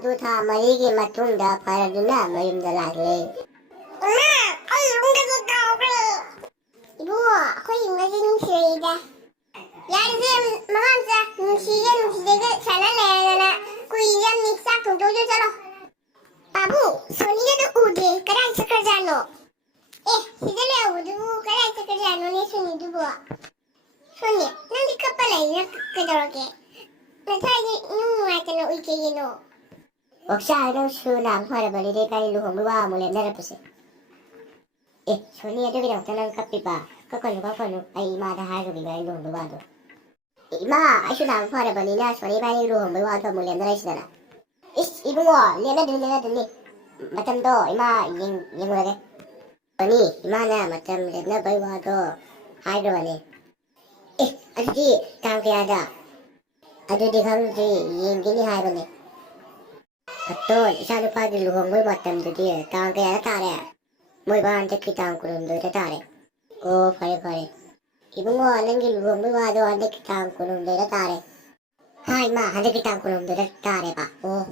ꯑꯗꯨ ꯊꯥ ꯃꯔꯤꯒꯤ ꯃꯇꯨꯡꯗ ꯐꯔꯗꯨꯅ ꯃꯌꯨꯝꯗ ꯂꯥꯛꯂꯦ꯫ ꯏꯃꯥ, ꯑꯩ ꯌꯨꯝꯗꯒꯤ ꯀꯥꯎꯈ꯭ꯔꯦ꯫ ꯏꯕꯨꯡꯉꯣ, ꯑꯩꯈꯣꯏ ꯌꯨꯝꯗꯒꯤ ꯅꯨꯡꯁꯤꯔꯛꯏꯗ꯫ ꯌꯥꯔꯤꯁꯦ ꯃꯃꯥꯝꯆꯥ, ꯅꯨꯡꯁꯤꯗꯦꯒ ꯁꯥꯟꯅ ꯂꯩꯔꯗꯅ ꯀꯨꯏꯔꯝꯅꯤ, ꯆꯥꯛ ꯊꯣꯡꯗꯣꯛꯎꯆꯣ ꯆꯠꯂꯣ꯫ ꯄꯥꯕꯨꯡ, ꯁꯣꯅꯤꯒꯗꯣ ꯎꯗꯦ, ꯀꯗꯥꯏ ꯆꯠꯈ꯭ꯔꯖꯥꯠꯅꯣ? ꯁꯤꯗ ꯂꯩꯍꯧꯕꯗꯨꯕꯨ ꯀꯗꯥꯏ ꯆꯠꯈ꯭ꯔꯖꯥꯠꯅꯣꯅꯦ ꯁꯣꯅꯤꯗꯨꯕꯨ? ꯁꯣꯅꯤ, ꯅꯪꯗꯤ ꯀꯞꯄ ꯂꯩꯔꯤꯔ ꯀꯩꯗꯧꯔꯒꯦ? ꯉꯁꯥꯏꯗꯤ ꯏꯅꯨꯡ ꯅꯨꯡꯉꯥꯏꯇꯅ ꯎꯏ ꯀꯩꯒꯤꯅꯣ? ꯀꯣꯛꯆꯥ ꯅꯪꯁꯨ ꯅꯥꯕ ꯐꯔꯕꯅꯤꯗ ꯏꯕꯥꯅꯤ ꯂꯨꯍꯣꯡꯕꯩ ꯋꯥ ꯑꯃꯨꯛ ꯂꯦꯞꯅꯔꯛꯄꯁꯦ꯫ ꯁꯣꯅꯤ, ꯑꯗꯨꯒꯤꯗꯃꯛꯇ ꯅꯪ ꯀꯞꯄꯤꯕ? ꯀꯞꯀꯅꯨ, ꯑꯩ ꯏꯃꯥꯗ ꯍꯥꯏꯔꯨꯈꯤꯒꯦ ꯑꯩ ꯂꯨꯍꯣꯡꯕꯩ ꯋꯥꯗꯣ꯫ ꯏꯃꯥ, ꯑꯩꯁꯨ ꯅꯥꯕ ꯐꯔꯕꯅꯤꯅ ꯁꯣꯅꯤ ꯏꯕꯥꯅꯤ ꯂꯨꯍꯣꯡꯕꯩ ꯋꯥꯗꯣ ꯑꯃꯨꯛ ꯂꯦꯞꯅꯔꯛꯏꯁꯤꯗꯅ꯫ ꯏꯕꯨꯡꯉꯣ, ꯂꯦꯞꯅꯗꯨꯅꯤ ꯃꯇꯝꯗꯣ ꯏꯃꯥ ꯌꯦꯡꯉꯨꯔꯒꯦ꯫ ꯁꯣꯅꯤ, ꯏꯃꯥꯅ ꯃꯇꯝ ꯂꯦꯞꯅꯕꯩ ꯋꯥꯗꯣ ꯍꯥꯏꯈ꯭ꯔꯕꯅꯦ꯫ ꯑꯗꯨꯗꯤ ꯇꯥꯡ ꯀꯌꯥꯗ? ꯑꯗꯨꯗꯤ ꯈꯪꯗ꯭ꯔꯤ, ꯌꯦꯡꯒꯤꯅꯤ ꯍꯥꯏꯕꯅꯦ꯫ ꯑꯇꯣꯟ, ꯏꯆꯥꯅꯨꯄꯥꯒꯤ ꯂꯨꯍꯣꯡꯕꯩ ꯃꯇꯝꯗꯨꯗꯤ ꯇꯥꯡ ꯀꯌꯥꯗ ꯇꯥꯔꯦ? ꯃꯣꯏꯕꯥ ꯍꯟꯗꯛꯀꯤ ꯇꯥꯡ 22ꯗ ꯇꯥꯔꯦ꯫ ꯑꯣ, ꯐꯔꯦ꯫ ꯏꯕꯨꯡꯉꯣ, ꯅꯪꯒꯤ ꯂꯨꯍꯣꯡꯕꯩ ꯋꯥꯗꯣ ꯍꯟꯗꯛꯀꯤ ꯇꯥꯡ 22ꯗ ꯇꯥꯔꯦ꯫ ꯏꯃꯥ, ꯍꯟꯗꯛꯀꯤ ꯇꯥꯡ 22ꯗ ꯇꯥꯔꯦꯕ꯫ ꯑꯣ,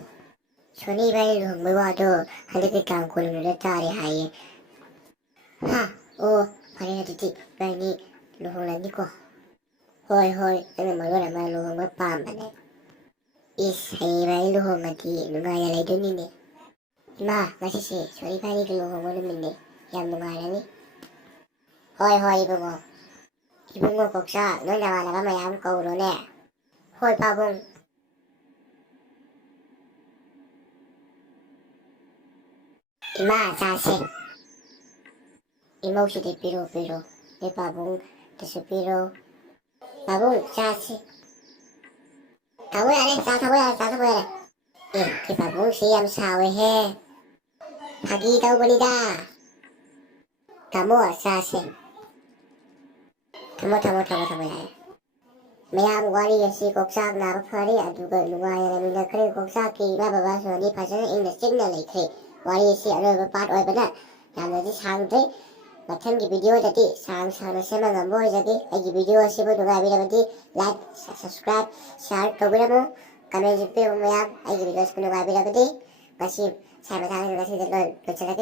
ꯁꯣꯅꯤ ꯏꯕꯥꯅꯤ ꯂꯨꯍꯣꯡꯕꯩ ꯋꯥꯗꯣ ꯍꯟꯗꯛꯀꯤ ꯇꯥꯡ 22ꯗ ꯇꯥꯔꯦ ꯍꯥꯏꯌꯦ꯫ ꯑꯣ, ꯐꯔꯦ ꯑꯗꯨꯗꯤ ꯏꯕꯥꯅꯤ ꯂꯨꯍꯣꯡꯂꯅꯤꯀꯣ꯫ ꯍꯣꯏ, ꯅꯪꯅ ꯃꯔꯣꯟ ꯑꯃ ꯂꯨꯍꯣꯡꯕ ꯄꯥꯝꯕꯅꯦ꯫ ꯍꯌꯦꯡ ꯏꯕꯥꯅꯤ ꯂꯨꯍꯣꯡꯉꯗꯤ ꯅꯨꯡꯉꯥꯏꯅ ꯂꯩꯗꯣꯏꯅꯤꯅꯦ꯫ ꯏꯃꯥ, ꯉꯁꯤꯁꯦ ꯁꯣꯅꯤ ꯏꯕꯥꯅꯤꯒꯤ ꯂꯨꯍꯣꯡꯕ ꯅꯨꯃꯤꯠꯅꯦ, ꯌꯥꯝ ꯅꯨꯡꯉꯥꯏꯔꯅꯤ꯫ ꯍꯣꯏ ꯏꯕꯨꯡꯉꯣ꯫ ꯏꯕꯨꯡꯉꯣ ꯀꯣꯛꯆꯥ, ꯅꯣꯏ ꯅꯃꯥꯟꯅꯕ ꯃꯌꯥꯝ ꯀꯧꯔꯣꯅꯦ꯫ ꯍꯣꯏ ꯄꯥꯕꯨꯡ꯫ ꯏꯃꯥ, ꯆꯥꯁꯦ꯫ ꯏꯃꯧꯁꯤꯗꯤ ꯄꯤꯔꯣ, ꯅꯣꯏ ꯄꯥꯕꯨꯡꯗꯁꯨ ꯄꯤꯔꯣ꯫ ꯄꯥꯕꯨꯡ, ꯆꯥꯁꯤ꯫ ꯊꯛꯑꯣ ꯌꯥꯔꯦ, ꯆꯥ ꯊꯛꯑꯣ ꯌꯥꯔꯦ꯫ ꯁꯤ ꯄꯥꯕꯨꯡꯁꯤ ꯌꯥꯝ ꯁꯥꯎꯋꯦꯍꯦ꯫ ꯐꯥꯒꯤ ꯇꯧꯕꯅꯤꯗ꯫ ꯊꯝꯃꯣ, ꯆꯥꯁꯦ꯫ ꯊꯝꯃꯣ ꯌꯥꯔꯦ꯫ ꯃꯌꯥꯝ ꯋꯥꯔꯤ ꯑꯁꯤ ꯀꯣꯛꯆꯥꯛ ꯅꯥꯕ ꯐꯔꯦ, ꯑꯗꯨꯒ ꯅꯨꯡꯉꯥꯏꯅ ꯂꯩꯃꯤꯟꯅꯈ꯭ꯔꯦ꯫ ꯀꯣꯛꯆꯥꯛꯀꯤ ꯏꯃꯥ ꯕꯕꯥꯁꯨ ꯐꯖꯅ ꯏꯪꯅ ꯆꯤꯛꯅ ꯂꯩꯈ꯭ꯔꯦ꯫ ꯋꯥꯔꯤ ꯑꯁꯤ ꯑꯔꯣꯏꯕ ꯄꯥꯔꯠ ꯑꯣꯏꯕꯅ ꯌꯥꯝꯅꯗꯤ ꯁꯥꯡꯗ꯭ꯔꯦ꯫ ꯃꯊꯪꯒꯤ ꯚꯤꯗꯤꯑꯣꯗꯗꯤ ꯁꯥꯡꯅ ꯁꯦꯝꯕ ꯉꯝꯕ ꯑꯣꯏꯖꯒꯦ꯫ ꯑꯩꯒꯤ ꯚꯤꯗꯤꯑꯣ ꯑꯁꯤꯕꯨ ꯅꯨꯡꯉꯥꯏꯕꯤꯔꯕꯗꯤ ꯂꯥꯏꯛ, ꯁꯕꯁꯀ꯭ꯔꯥꯏꯕ, ꯁꯤꯌꯥꯔ ꯇꯧꯕꯤꯔꯝꯃꯨ꯫ ꯀꯃꯦꯟꯁꯨ ꯄꯤꯔꯝꯃꯨ ꯃꯌꯥꯝ꯫ ꯑꯩꯒꯤ ꯚꯤꯗꯤꯑꯣ ꯑꯁꯤꯕꯨ ꯅꯨꯡꯉꯥꯏꯕꯤꯔꯕꯗꯤ ꯉꯁꯤ ꯁ꯭ꯋꯥꯏ ꯃꯇꯥꯡꯁꯤꯗ ꯂꯣꯏꯁꯤꯜꯂꯒꯦ꯫